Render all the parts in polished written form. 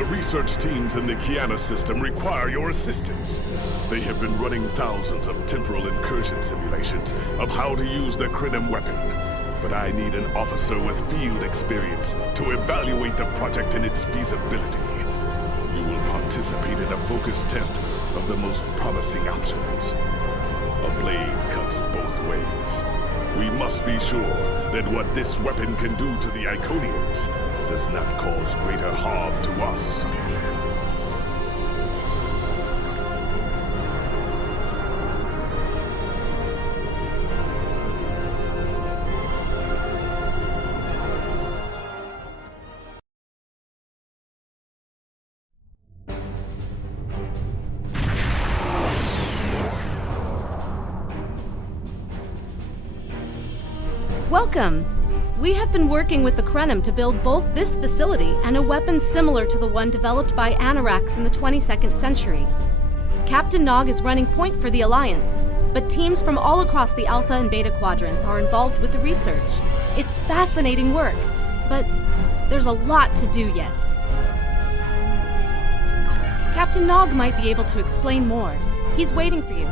The research teams in the Kiana system require your assistance. They have been running thousands of temporal incursion simulations of how to use the Krenim weapon. But I need an officer with field experience to evaluate the project and its feasibility. You will participate in a focus test of the most promising options. A blade cuts both ways. We must be sure that what this weapon can do to the Iconians does not cause greater harm to us. Welcome! We have been working with the Krenim to build both this facility and a weapon similar to the one developed by Anoraks in the 22nd century. Captain Nog is running point for the Alliance, but teams from all across the Alpha and Beta quadrants are involved with the research. It's fascinating work, but there's a lot to do yet. Captain Nog might be able to explain more. He's waiting for you.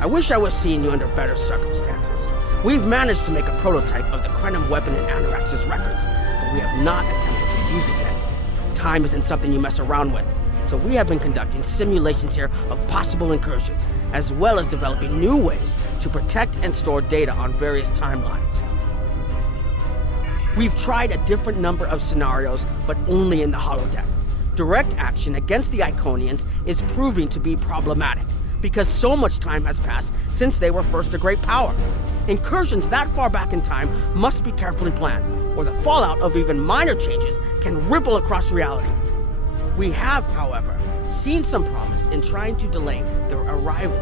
I wish I was seeing you under better circumstances. We've managed to make a prototype of the Krenim weapon in Anoraks' records, but we have not attempted to use it yet. Time isn't something you mess around with, so we have been conducting simulations here of possible incursions, as well as developing new ways to protect and store data on various timelines. We've tried a different number of scenarios, but only in the holodeck. Direct action against the Iconians is proving to be problematic, because so much time has passed since they were first a great power. Incursions that far back in time must be carefully planned, or the fallout of even minor changes can ripple across reality. We have, however, seen some promise in trying to delay their arrival.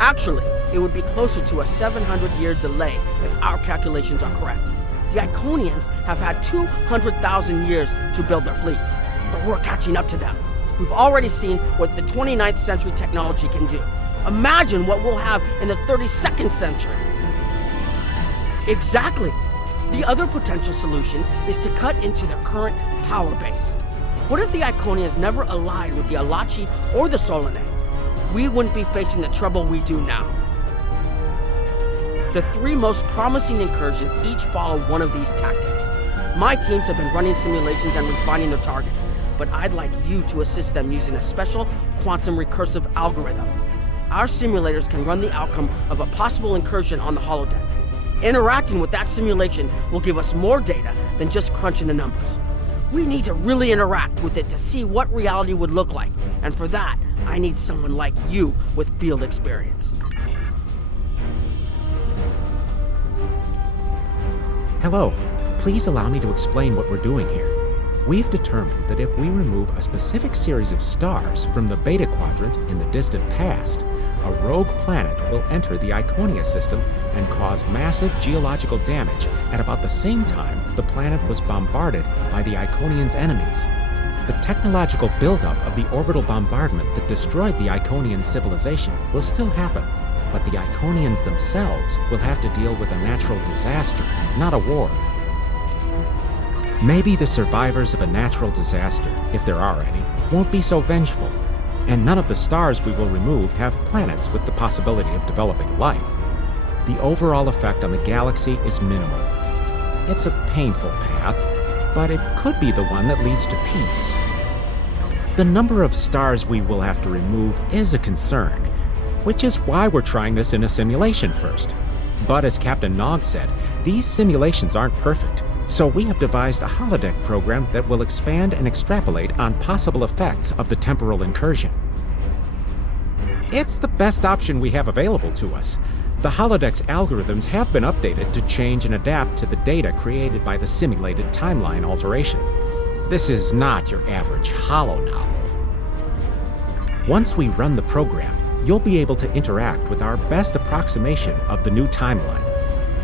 Actually, it would be closer to a 700-year delay if our calculations are correct. The Iconians have had 200,000 years to build their fleets, but we're catching up to them. We've already seen what the 29th century technology can do. Imagine what we'll have in the 32nd century. Exactly. The other potential solution is to cut into their current power base. What if the Iconians never allied with the Alachi or the Solanae? We wouldn't be facing the trouble we do now. The three most promising incursions each follow one of these tactics. My teams have been running simulations and refining their targets, but I'd like you to assist them using a special quantum recursive algorithm. Our simulators can run the outcome of a possible incursion on the holodeck. Interacting with that simulation will give us more data than just crunching the numbers. We need to really interact with it to see what reality would look like, and for that, I need someone like you with field experience. Hello. Please allow me to explain what we're doing here. We've determined that if we remove a specific series of stars from the Beta Quadrant in the distant past, a rogue planet will enter the Iconia system and cause massive geological damage at about the same time the planet was bombarded by the Iconians' enemies. The technological buildup of the orbital bombardment that destroyed the Iconian civilization will still happen, but the Iconians themselves will have to deal with a natural disaster, not a war. Maybe the survivors of a natural disaster, if there are any, won't be so vengeful, and none of the stars we will remove have planets with the possibility of developing life. The overall effect on the galaxy is minimal. It's a painful path, but it could be the one that leads to peace. The number of stars we will have to remove is a concern, which is why we're trying this in a simulation first. But as Captain Nog said, these simulations aren't perfect. So we have devised a holodeck program that will expand and extrapolate on possible effects of the temporal incursion. It's the best option we have available to us. The holodeck's algorithms have been updated to change and adapt to the data created by the simulated timeline alteration. This is not your average holo novel. Once we run the program, you'll be able to interact with our best approximation of the new timeline.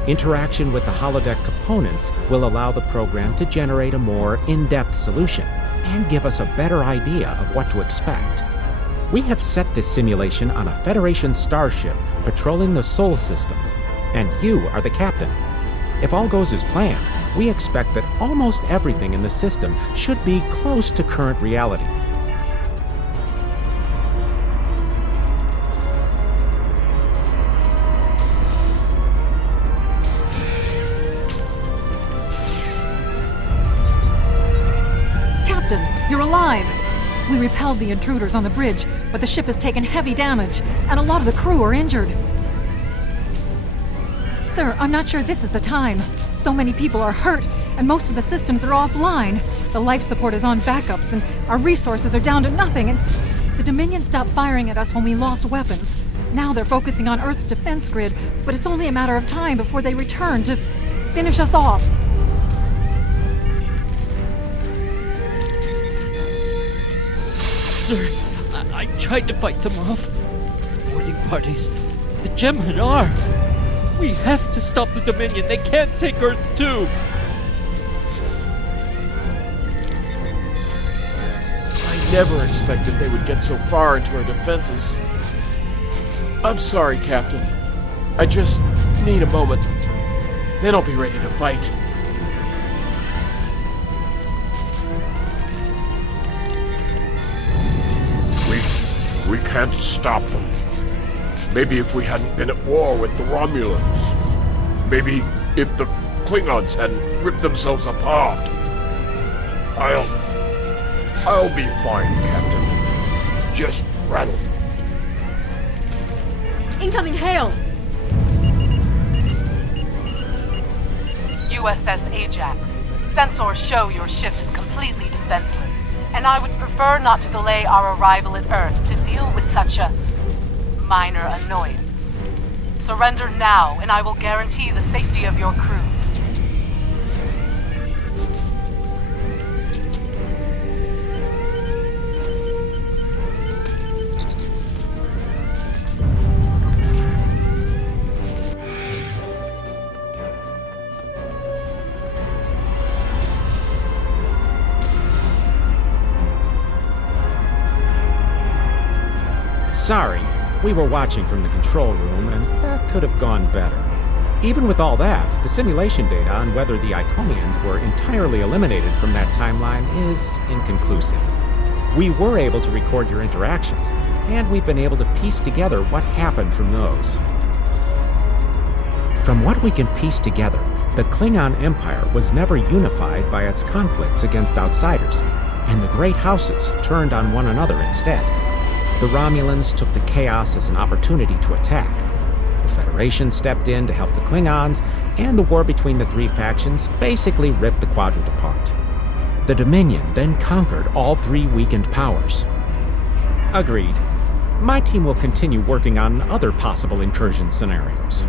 Interaction with the holodeck components will allow the program to generate a more in-depth solution and give us a better idea of what to expect. We have set this simulation on a Federation starship patrolling the Sol system, and you are the captain. If all goes as planned, we expect that almost everything in the system should be close to current reality. Captain, you're alive! We repelled the intruders on the bridge, but the ship has taken heavy damage, and a lot of the crew are injured. Sir, I'm not sure this is the time. So many people are hurt, and most of the systems are offline. The life support is on backups, and our resources are down to nothing, and the Dominion stopped firing at us when we lost weapons. Now they're focusing on Earth's defense grid, but it's only a matter of time before they return to finish us off. Sir, I tried to fight them off. The boarding parties, the Gemmen are. We have to stop the Dominion. They can't take Earth too. I never expected they would get so far into our defenses. I'm sorry, Captain. I just need a moment. Then I'll be ready to fight. We can't stop them. Maybe if we hadn't been at war with the Romulans. Maybe if the Klingons hadn't ripped themselves apart. I'll be fine, Captain. Just rattle. Incoming hail! USS Ajax. Sensors show your ship is completely defenseless, and I would prefer not to delay our arrival at Earth to deal with such a minor annoyance. Surrender now, and I will guarantee the safety of your crew. Sorry, we were watching from the control room, and that could have gone better. Even with all that, the simulation data on whether the Iconians were entirely eliminated from that timeline is inconclusive. We were able to record your interactions, and we've been able to piece together what happened from those. From what we can piece together, the Klingon Empire was never unified by its conflicts against outsiders, and the great houses turned on one another instead. The Romulans took the chaos as an opportunity to attack. The Federation stepped in to help the Klingons, and the war between the three factions basically ripped the quadrant apart. The Dominion then conquered all three weakened powers. Agreed. My team will continue working on other possible incursion scenarios.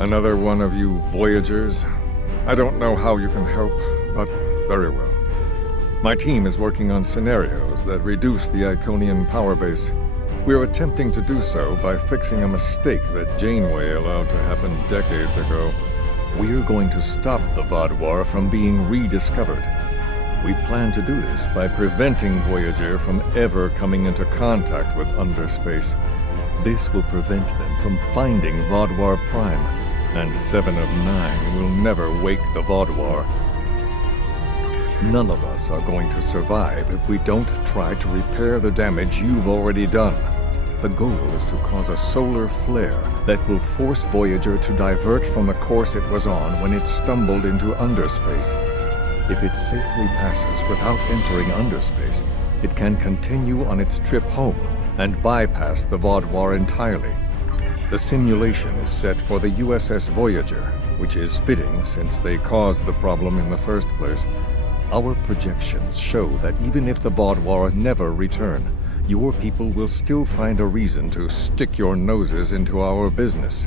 Another one of you Voyagers? I don't know how you can help, but very well. My team is working on scenarios that reduce the Iconian power base. We're attempting to do so by fixing a mistake that Janeway allowed to happen decades ago. We're going to stop the Vaadwaur from being rediscovered. We plan to do this by preventing Voyager from ever coming into contact with underspace. This will prevent them from finding Vaadwaur Prime, and 7 of 9 will never wake the Vaadwaur. None of us are going to survive if we don't try to repair the damage you've already done. The goal is to cause a solar flare that will force Voyager to divert from the course it was on when it stumbled into underspace. If it safely passes without entering underspace, it can continue on its trip home and bypass the Vaadwaur entirely. The simulation is set for the USS Voyager, which is fitting since they caused the problem in the first place. Our projections show that even if the Vaadwaur never return, your people will still find a reason to stick your noses into our business.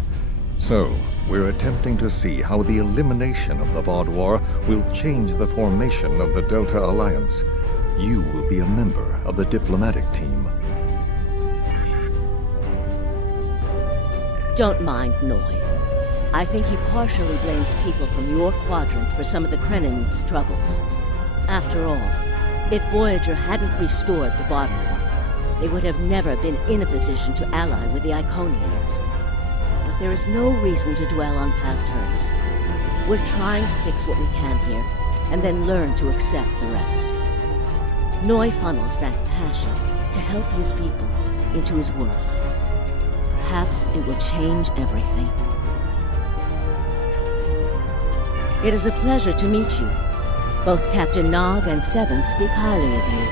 So, we're attempting to see how the elimination of the Vaadwaur will change the formation of the Delta Alliance. You will be a member of the diplomatic team. Don't mind Noi. I think he partially blames people from your quadrant for some of the Krennin's troubles. After all, if Voyager hadn't restored the Warbird, they would have never been in a position to ally with the Iconians. But there is no reason to dwell on past hurts. We're trying to fix what we can here, and then learn to accept the rest. Noi funnels that passion to help his people into his world. Perhaps it will change everything. It is a pleasure to meet you. Both Captain Nog and Seven speak highly of you.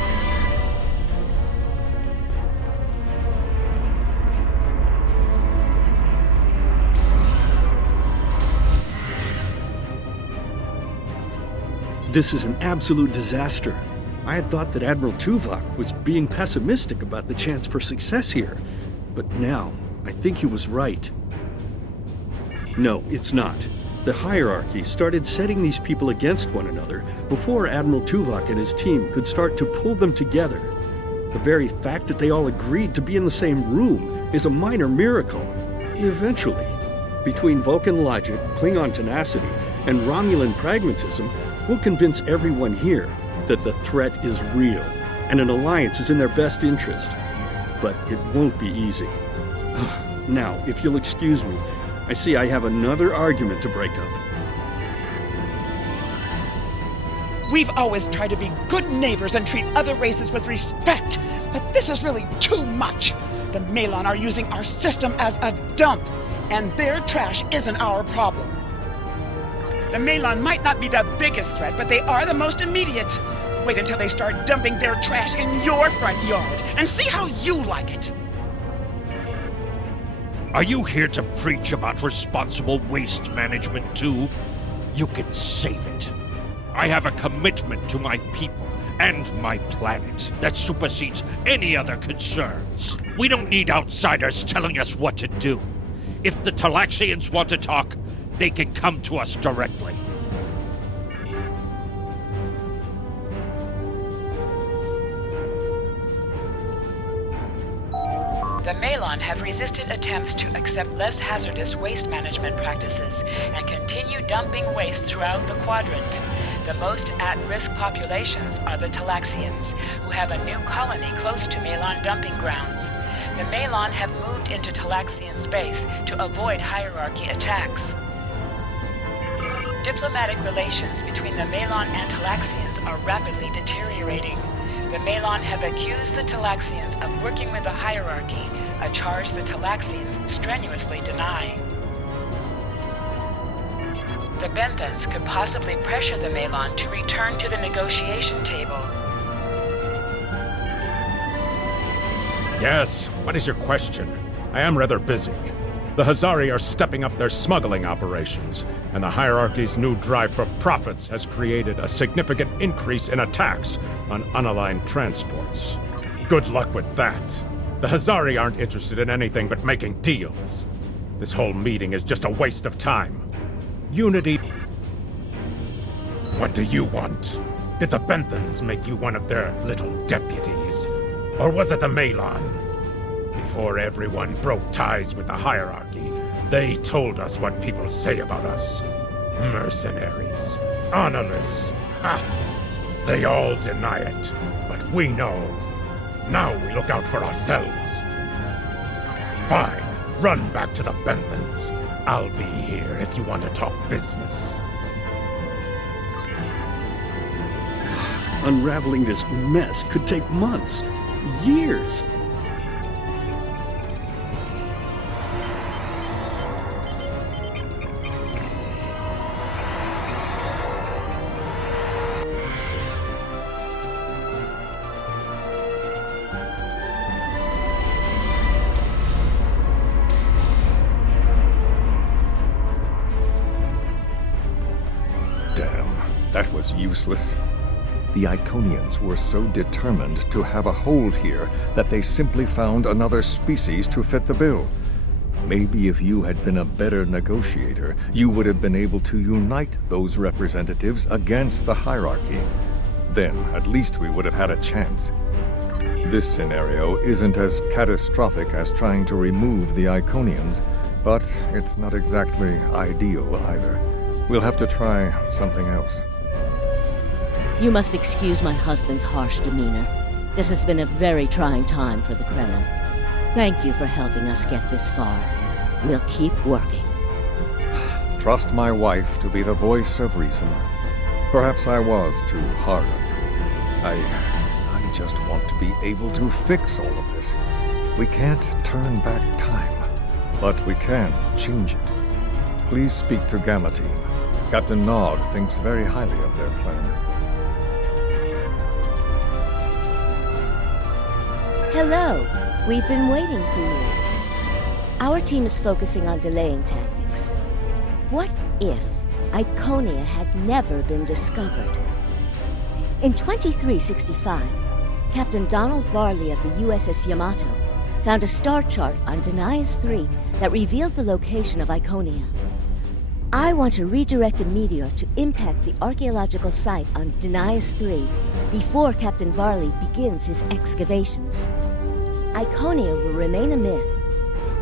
This is an absolute disaster. I had thought that Admiral Tuvok was being pessimistic about the chance for success here. But now, I think he was right. No, it's not. The hierarchy started setting these people against one another before Admiral Tuvok and his team could start to pull them together. The very fact that they all agreed to be in the same room is a minor miracle. Eventually, between Vulcan logic, Klingon tenacity, and Romulan pragmatism, we'll convince everyone here that the threat is real and an alliance is in their best interest. But it won't be easy. Now, if you'll excuse me, I see I have another argument to break up. We've always tried to be good neighbors and treat other races with respect, but this is really too much. The Malon are using our system as a dump, and their trash isn't our problem. The Malon might not be the biggest threat, but they are the most immediate. Wait until they start dumping their trash in your front yard, and see how you like it. Are you here to preach about responsible waste management too? You can save it. I have a commitment to my people and my planet that supersedes any other concerns. We don't need outsiders telling us what to do. If the Talaxians want to talk, they can come to us directly. The Malon have resisted attempts to accept less hazardous waste management practices and continue dumping waste throughout the quadrant. The most at-risk populations are the Talaxians, who have a new colony close to Malon dumping grounds. The Malon have moved into Talaxian space to avoid hierarchy attacks. Diplomatic relations between the Malon and Talaxians are rapidly deteriorating. The Malon have accused the Talaxians of working with the hierarchy, a charge the Talaxians strenuously deny. The Benthans could possibly pressure the Malon to return to the negotiation table. Yes, what is your question? I am rather busy. The Hazari are stepping up their smuggling operations, and the hierarchy's new drive for profits has created a significant increase in attacks on unaligned transports. Good luck with that. The Hazari aren't interested in anything but making deals. This whole meeting is just a waste of time. Unity... What do you want? Did the Benthans make you one of their little deputies? Or was it the Malon? Before everyone broke ties with the hierarchy, they told us what people say about us. Mercenaries. Honorless. Ha! They all deny it, but we know. Now we look out for ourselves. Fine. Run back to the Benthans. I'll be here if you want to talk business. Unraveling this mess could take months, years. That was useless. The Iconians were so determined to have a hold here that they simply found another species to fit the bill. Maybe if you had been a better negotiator, you would have been able to unite those representatives against the hierarchy. Then, at least we would have had a chance. This scenario isn't as catastrophic as trying to remove the Iconians, But it's not exactly ideal either. We'll have to try something else. You must excuse my husband's harsh demeanor. This has been a very trying time for the Krenim. Thank you for helping us get this far. We'll keep working. Trust my wife to be the voice of reason. Perhaps I was too hard on her. I just want to be able to fix all of this. We can't turn back time, but we can change it. Please speak to Gamma Team. Captain Nog thinks very highly of their plan. Hello. We've been waiting for you. Our team is focusing on delaying tactics. What if Iconia had never been discovered? In 2365, Captain Donald Varley of the USS Yamato found a star chart on Denias 3 that revealed the location of Iconia. I want to redirect a meteor to impact the archaeological site on Denias 3 before Captain Varley begins his excavations. Iconia will remain a myth,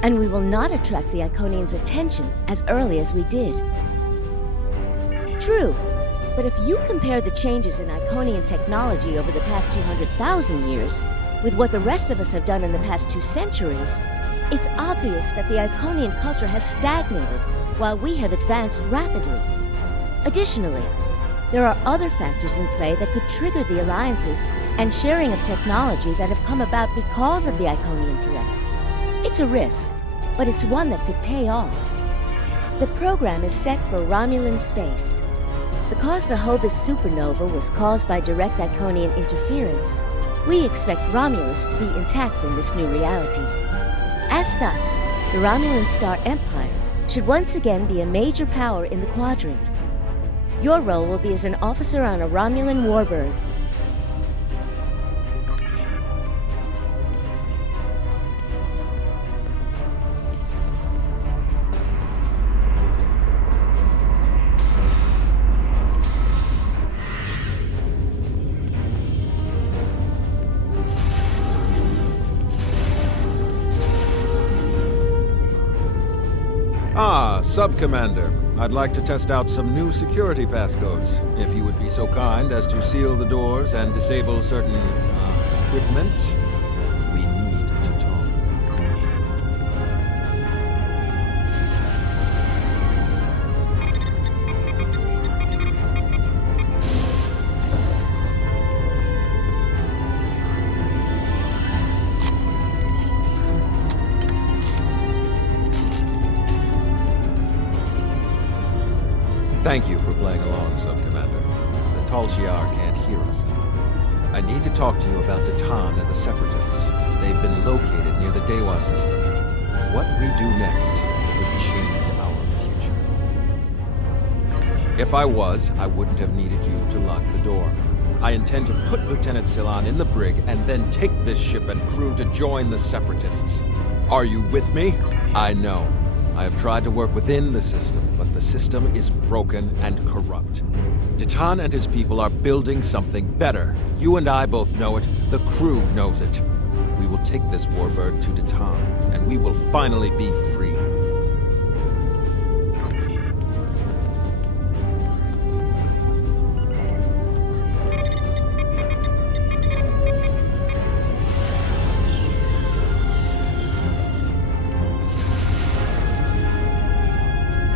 and we will not attract the Iconians' attention as early as we did. True, but if you compare the changes in Iconian technology over the past 200,000 years with what the rest of us have done in the past 2 centuries, it's obvious that the Iconian culture has stagnated while we have advanced rapidly. Additionally, there are other factors in play that could trigger the alliances and sharing of technology that have come about because of the Iconian threat. It's a risk, but it's one that could pay off. The program is set for Romulan space. Because the Hobus supernova was caused by direct Iconian interference, we expect Romulus to be intact in this new reality. As such, the Romulan Star Empire should once again be a major power in the quadrant. Your role will be as an officer on a Romulan Warbird. Ah, Sub-Commander. I'd like to test out some new security passcodes, if you would be so kind as to seal the doors and disable certain, equipment. We need to talk. Thank you for playing along, Sub-Commander. The Tal Shiar can't hear us. I need to talk to you about Datan and the Separatists. They've been located near the Dewa system. What we do next could change our future. If I was, I wouldn't have needed you to lock the door. I intend to put Lieutenant Silan in the brig and then take this ship and crew to join the Separatists. Are you with me? I know. I have tried to work within the system, but the system is broken and corrupt. Datan and his people are building something better. You and I both know it. The crew knows it. We will take this Warbird to Datan, and we will finally be free.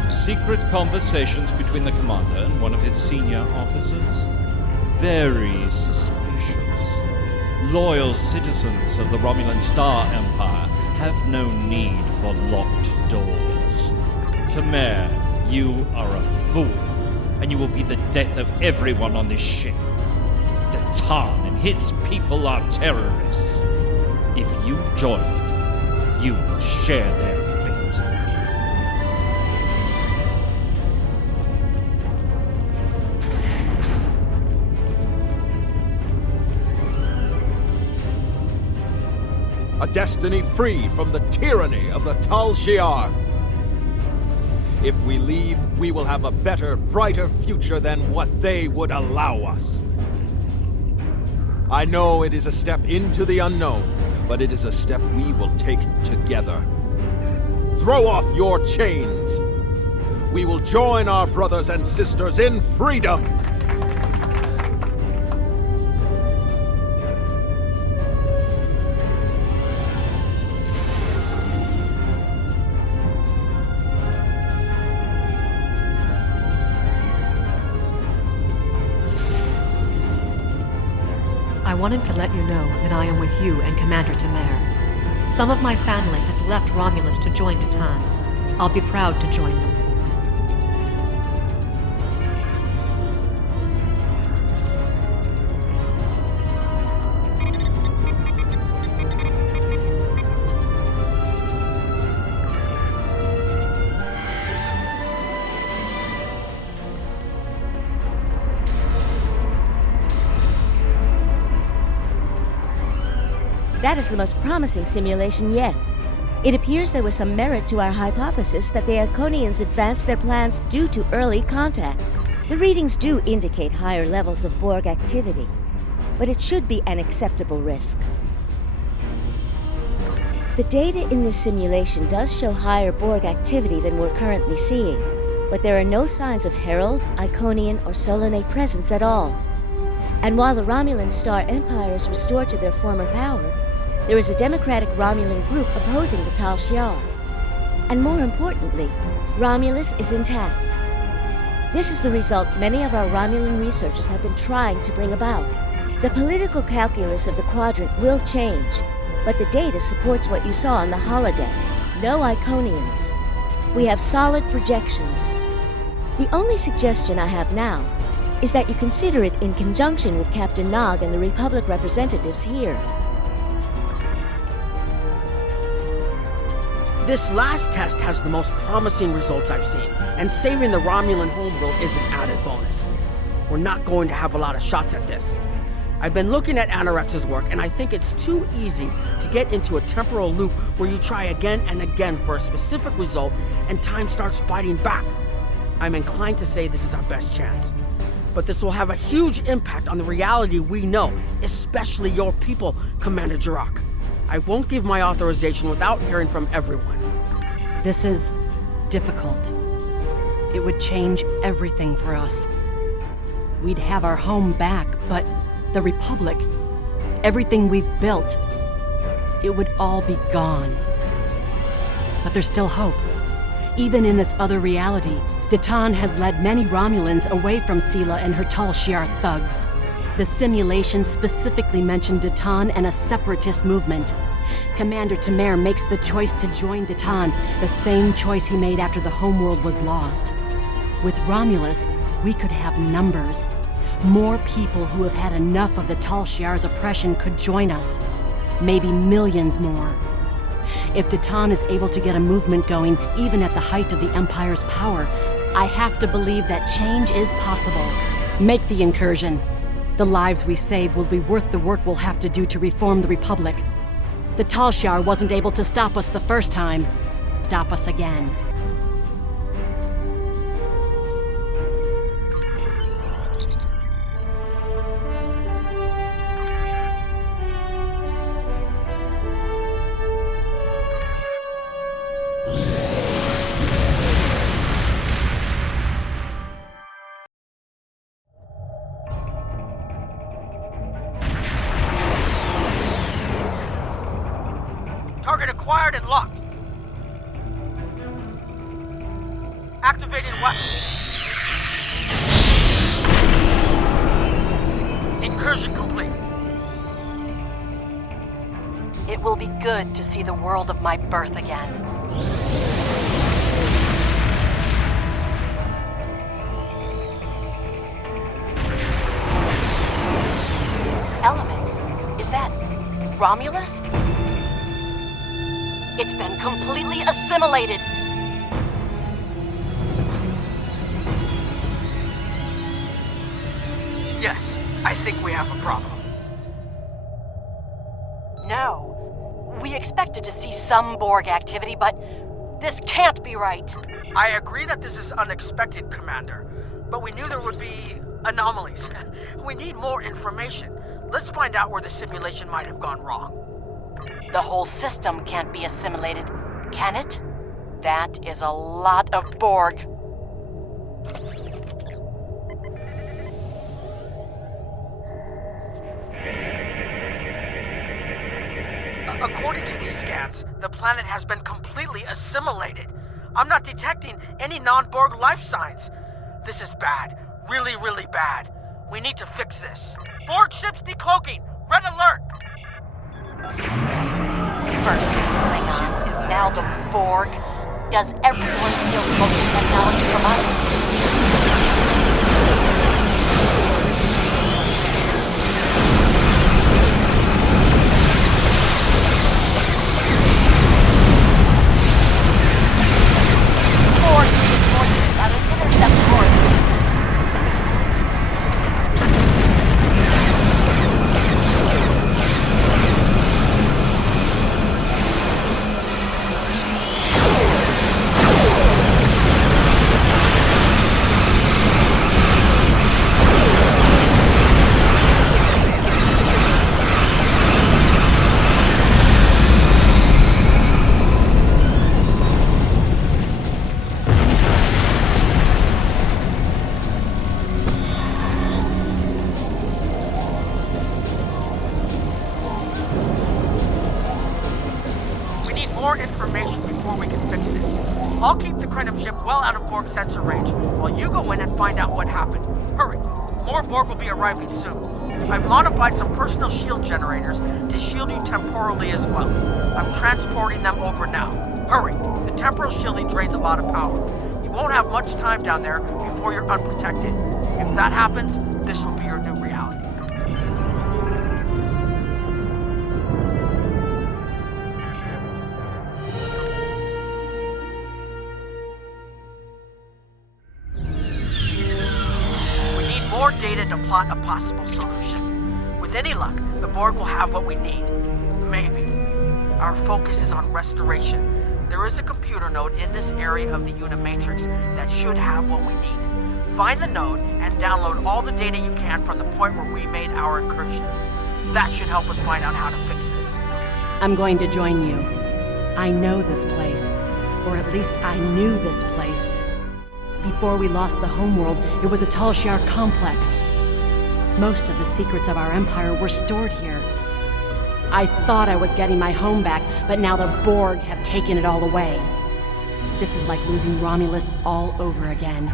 Secret conversations between the commander and one of his senior officers? Very suspicious. Loyal citizens of the Romulan Star Empire have no need for locked doors. Tamer, you are a fool, and you will be the death of everyone on this ship. Datan and his people are terrorists. If you join them, you will share their fate. A destiny free from the tyranny of the Tal Shiar. If we leave, we will have a better, brighter future than what they would allow us. I know it is a step into the unknown, but it is a step we will take together. Throw off your chains. We will join our brothers and sisters in freedom. I wanted to let you know that I am with you and Commander Tamer. Some of my family has left Romulus to join Titan. I'll be proud to join them. That is the most promising simulation yet. It appears there was some merit to our hypothesis that the Iconians advanced their plans due to early contact. The readings do indicate higher levels of Borg activity, but it should be an acceptable risk. The data in this simulation does show higher Borg activity than we're currently seeing, but there are no signs of Herald, Iconian, or Solanae presence at all. And while the Romulan Star Empire is restored to their former power, there is a democratic Romulan group opposing the Tal Shiar. And more importantly, Romulus is intact. This is the result many of our Romulan researchers have been trying to bring about. The political calculus of the Quadrant will change, but the data supports what you saw on the holodeck. No Iconians. We have solid projections. The only suggestion I have now is that you consider it in conjunction with Captain Nog and the Republic representatives here. This last test has the most promising results I've seen, and saving the Romulan homeworld is an added bonus. We're not going to have a lot of shots at this. I've been looking at Anorex's work, and I think it's too easy to get into a temporal loop where you try again and again for a specific result, and time starts fighting back. I'm inclined to say this is our best chance. But this will have a huge impact on the reality we know, especially your people, Commander Jirok. I won't give my authorization without hearing from everyone. This is difficult. It would change everything for us. We'd have our home back, but the Republic, everything we've built, it would all be gone. But there's still hope. Even in this other reality, Titan has led many Romulans away from Sela and her Tal Shiar thugs. The simulation specifically mentioned Titan and a separatist movement. Commander Tamer makes the choice to join Titan, the same choice he made after the homeworld was lost. With Romulus, we could have numbers. More people who have had enough of the Tal Shiar's oppression could join us. Maybe millions more. If Titan is able to get a movement going, even at the height of the Empire's power, I have to believe that change is possible. Make the incursion. The lives we save will be worth the work we'll have to do to reform the Republic. The Tal Shiar wasn't able to stop us the first time. Stop us again. Target acquired and locked. Activating weapon. Incursion complete. It will be good to see the world of my birth again. Elements? Is that Romulus? It's been completely assimilated. Yes, I think we have a problem. No. We expected to see some Borg activity, but this can't be right. I agree that this is unexpected, Commander, but we knew there would be anomalies. We need more information. Let's find out where the simulation might have gone wrong. The whole system can't be assimilated, can it? That is a lot of Borg. According to these scans, the planet has been completely assimilated. I'm not detecting any non-Borg life signs. This is bad. Really, really bad. We need to fix this. Borg ships decloaking! Red alert! First the Klingons, now the Borg. Does everyone steal cloaking technology from us? Borg reinforcements on an intercept course. I'll keep the Krenim ship well out of Borg sensor range, while you go in and find out what happened. Hurry! More Borg will be arriving soon. I've modified some personal shield generators to shield you temporally as well. I'm transporting them over now. Hurry! The temporal shielding drains a lot of power. You won't have much time down there before you're unprotected. If that happens, this will be your new reality. More data to plot a possible solution. With any luck, the Borg will have what we need. Maybe. Our focus is on restoration. There is a computer node in this area of the Unimatrix that should have what we need. Find the node and download all the data you can from the point where we made our incursion. That should help us find out how to fix this. I'm going to join you. I know this place. Or at least I knew this place. Before we lost the homeworld, it was a Talshar complex. Most of the secrets of our empire were stored here. I thought I was getting my home back, but now the Borg have taken it all away. This is like losing Romulus all over again.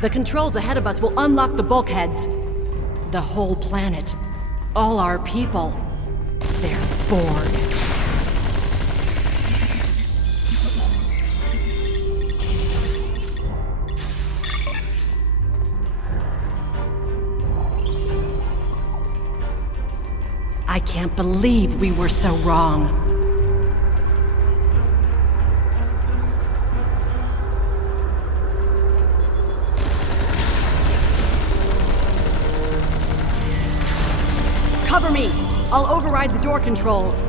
The controls ahead of us will unlock the bulkheads. The whole planet. All our people. They're Borg. I can't believe we were so wrong. Cover me! I'll override the door controls.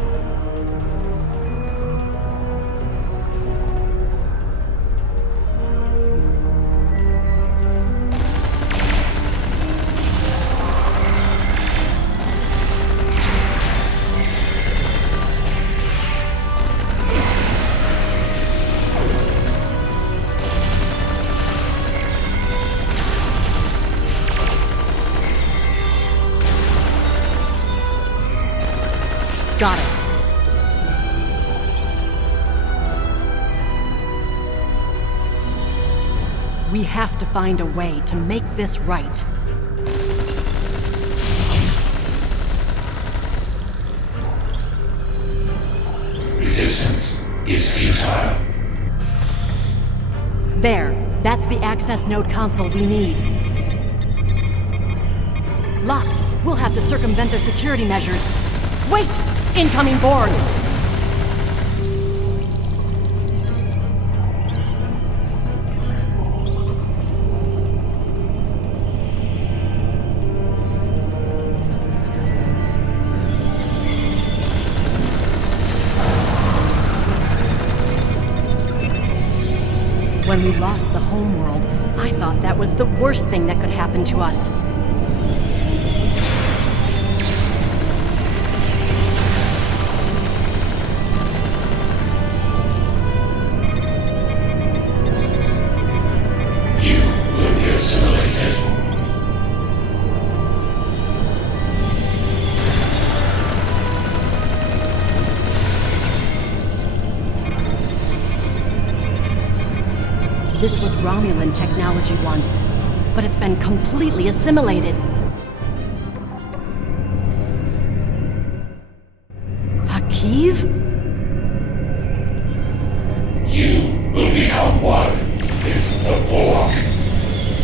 Got it. We have to find a way to make this right. Resistance is futile. There. That's the access node console we need. Locked. We'll have to circumvent their security measures. Wait! Incoming Borg! When we lost the homeworld, I thought that was the worst thing that could happen to us. This was Romulan technology once, but it's been completely assimilated. Hakiv? You will become one with the Borg.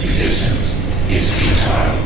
Resistance is futile.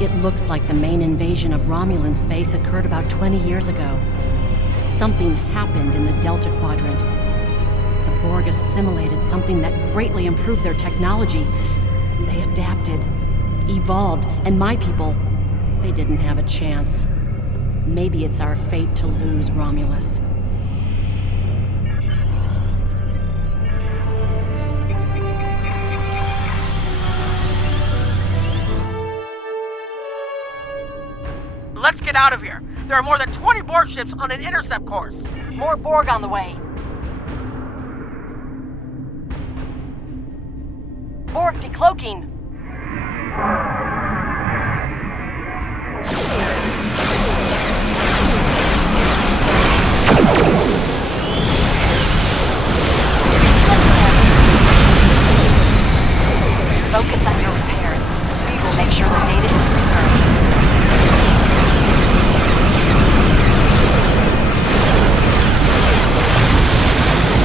It looks like the main invasion of Romulan space occurred about 20 years ago. Something happened in the Delta Quadrant. The Borg assimilated something that greatly improved their technology. They adapted, evolved, and my people, they didn't have a chance. Maybe it's our fate to lose Romulus. Let's get out of here. There are more than 20 Borg ships on an intercept course. More Borg on the way. Borg decloaking. Focus on your repairs. We will make sure the data is preserved.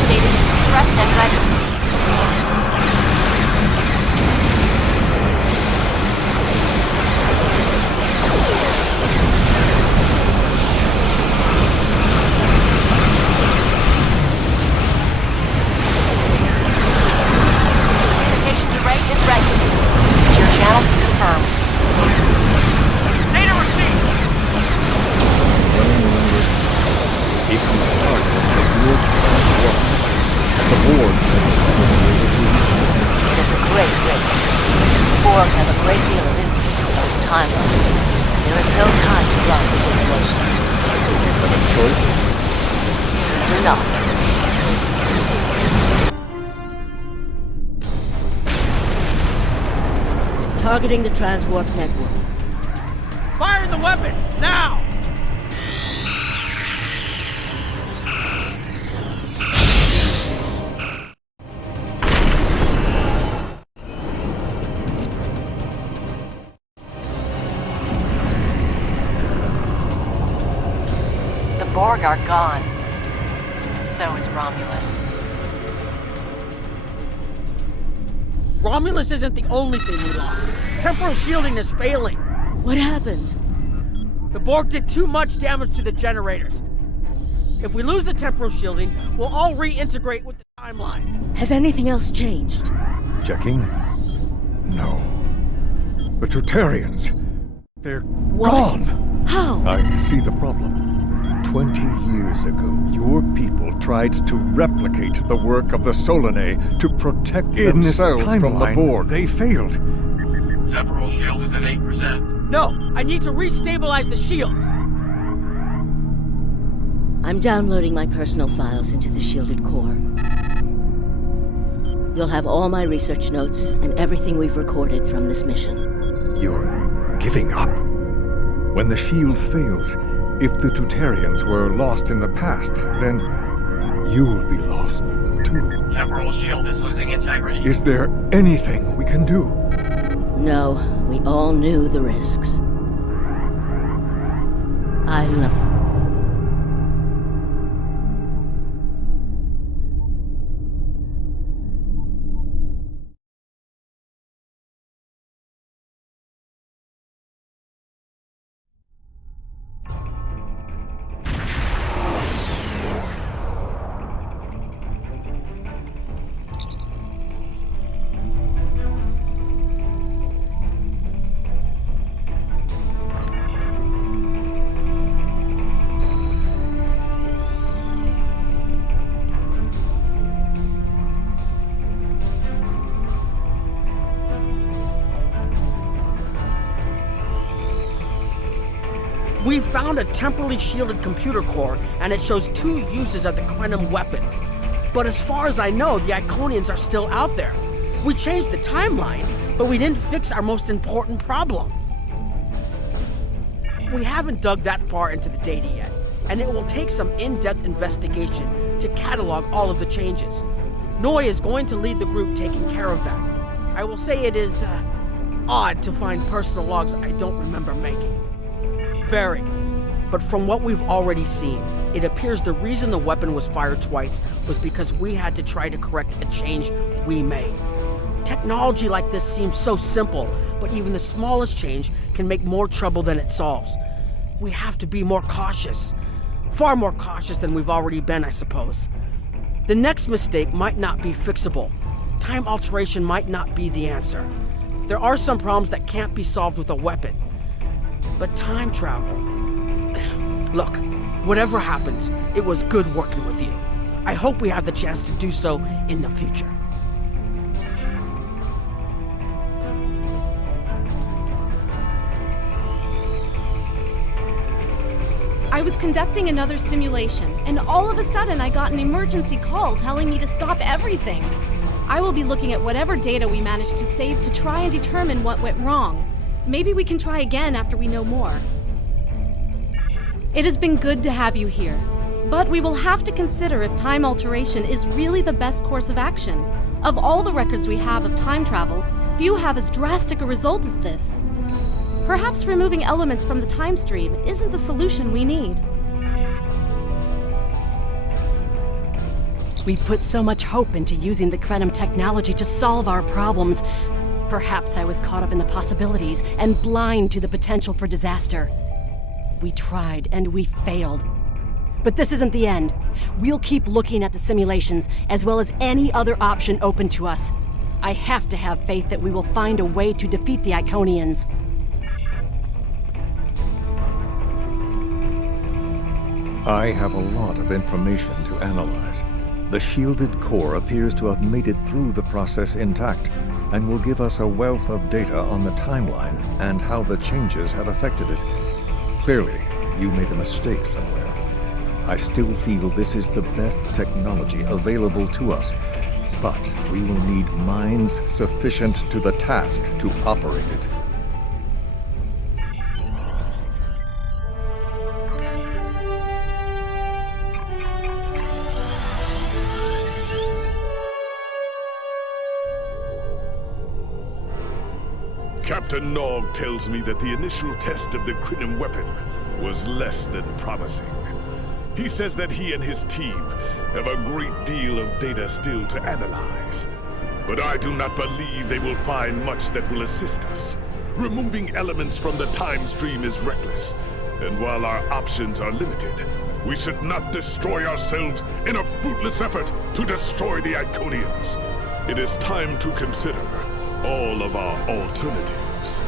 Data is compressed and ready. Communications array is ready. Secure channel confirmed. Data received. Keeping the target the board. It is a great race. The Borg have a great deal of influence on the timeline. There is no time to run simulations. But a choice? Do not. Targeting the transwarp network. Firing the weapon, now! The Borg are gone. But so is Romulus. Romulus isn't the only thing we lost. Temporal shielding is failing. What happened? The Borg did too much damage to the generators. If we lose the temporal shielding, we'll all reintegrate with the timeline. Has anything else changed? Checking? No. The Tutarians. They're What? gone. How? I see the problem. 20 years ago, your people tried to replicate the work of the Solanae to protect themselves from the Borg. They failed. Temporal shield is at 8%. No, I need to restabilize the shields. I'm downloading my personal files into the shielded core. You'll have all my research notes and everything we've recorded from this mission. You're giving up? When the shield fails, if the Tutarians were lost in the past, then you'll be lost too. Temporal shield is losing integrity. Is there anything we can do? No, we all knew the risks. I love... We found a temporally shielded computer core, and it shows 2 uses of the Krenim weapon. But as far as I know, the Iconians are still out there. We changed the timeline, but we didn't fix our most important problem. We haven't dug that far into the data yet, and it will take some in-depth investigation to catalog all of the changes. Noi is going to lead the group taking care of that. I will say it is odd to find personal logs I don't remember making. Very. But from what we've already seen, it appears the reason the weapon was fired twice was because we had to try to correct a change we made. Technology like this seems so simple, but even the smallest change can make more trouble than it solves. We have to be more cautious. Far more cautious than we've already been, I suppose. The next mistake might not be fixable. Time alteration might not be the answer. There are some problems that can't be solved with a weapon. But time travel... Look, whatever happens, it was good working with you. I hope we have the chance to do so in the future. I was conducting another simulation, and all of a sudden I got an emergency call telling me to stop everything. I will be looking at whatever data we managed to save to try and determine what went wrong. Maybe we can try again after we know more. It has been good to have you here, but we will have to consider if time alteration is really the best course of action. Of all the records we have of time travel, few have as drastic a result as this. Perhaps removing elements from the time stream isn't the solution we need. We put so much hope into using the Krenim technology to solve our problems. Perhaps I was caught up in the possibilities and blind to the potential for disaster. We tried and we failed. But this isn't the end. We'll keep looking at the simulations as well as any other option open to us. I have to have faith that we will find a way to defeat the Iconians. I have a lot of information to analyze. The shielded core appears to have made it through the process intact, and will give us a wealth of data on the timeline and how the changes had affected it. Clearly, you made a mistake somewhere. I still feel this is the best technology available to us, but we will need minds sufficient to the task to operate it. Captain Nog tells me that the initial test of the Krenim weapon was less than promising. He says that he and his team have a great deal of data still to analyze. But I do not believe they will find much that will assist us. Removing elements from the time stream is reckless, and while our options are limited, we should not destroy ourselves in a fruitless effort to destroy the Iconians. It is time to consider all of our alternatives.